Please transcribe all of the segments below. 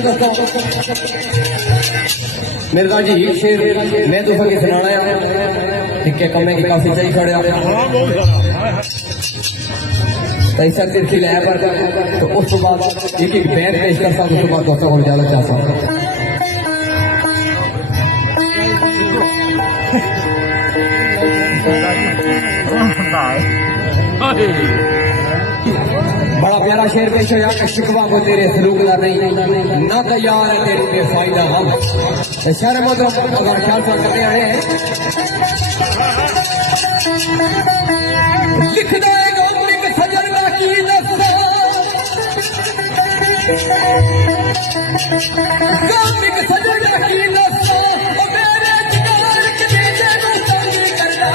लो दोस्तों मिर्जा जी एक शेर मैं तो सके सुनाना है ठीक है कमे की काफी चाहिए खड़े पैसा तिरछी ले पर तो उस बाद एक एक बैग पेश करता हूँ उसके बाद दोस्तों को जाना चाहता हूँ बड़ा प्यारा शेर पेश होया कि शिकवा को तेरे सलूक दा नहीं ना तैयार है तेरे पे फायदा हम शहर मतलब अगर ख्याल से करने आए हैं लिख देगा उम्र सजन का की नस्ता गामिक सजन का की नस्ता और मेरे जिगर के दे में संग करना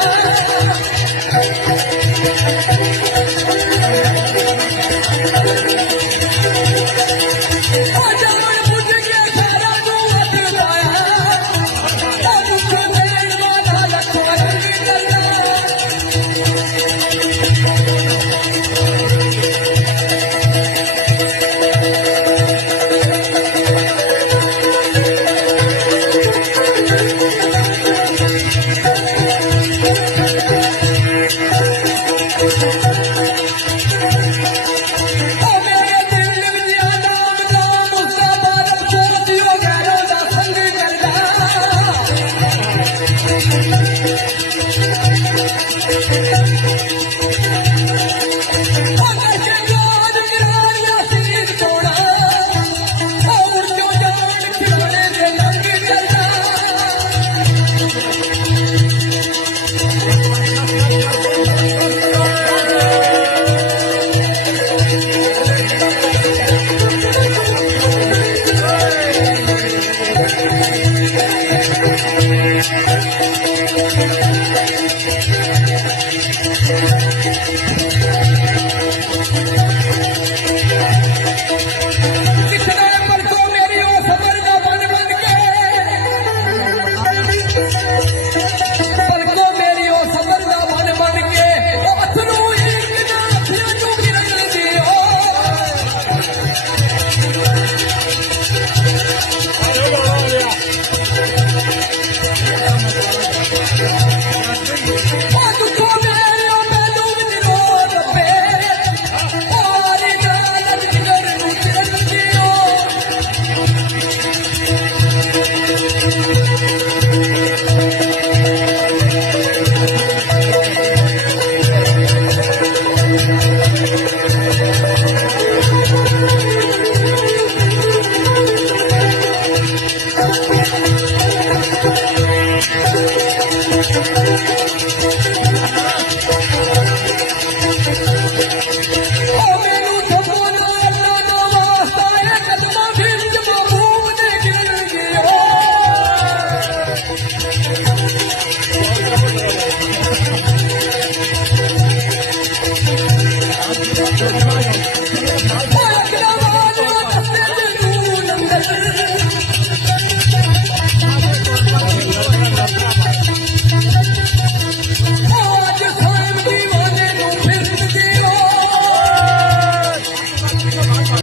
Thank you.